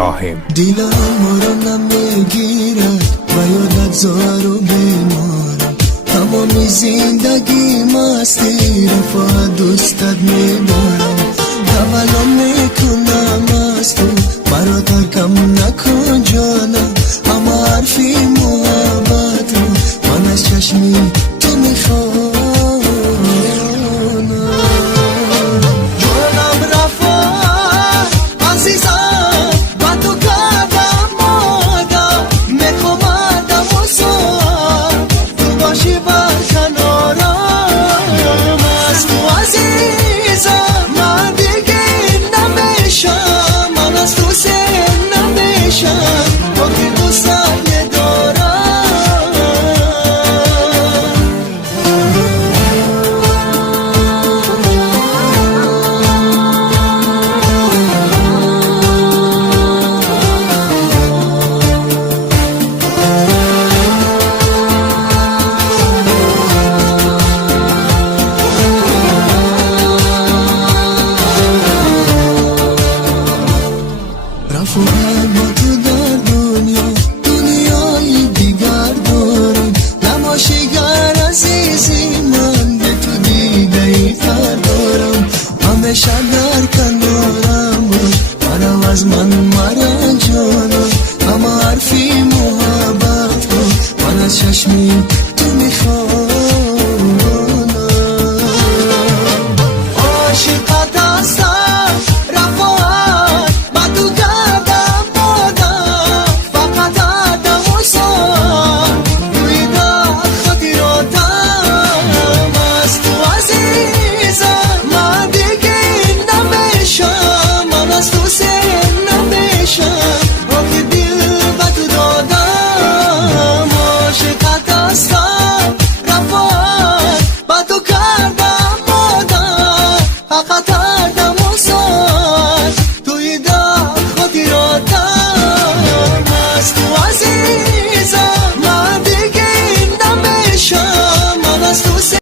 ابراهیم. دیلم ما رو نمیگیرد و یادت زار و بیمارم، تمامی زندگی مستی رفا دوستت میبارم. تولم میکنم از تو مرا ترکم نکن جانم، اما حرفی محبت رو من از چشمی تو میخوانم. جانم رفا عزیزم با تو کردم مادم، میخوامدم و سار تو باشی بر کنارم. از تو عزیزم من دیگه نمیشم، من از تو سر نمیشم با که دوستم دارم. رفوقم با تو در دنیا دنیای دیگر دارم، نماشیگر عزیزی من به تو دیده ای تر دارم. همیشه در کنارم باش مرا از من مرا جانم، اما حرفی محبت رو من از چشمی تو میخوانم. عاشقت هستم رفاقت با تو کردم مادم، فقط دردم و سار توی در خاطراتم. از تو عزیزم من دیگه نمیشم، من از تو سر نمیشم آخه دل به تو دادم. عاشقت هستم رفاقت با تو کردم مادم، فقط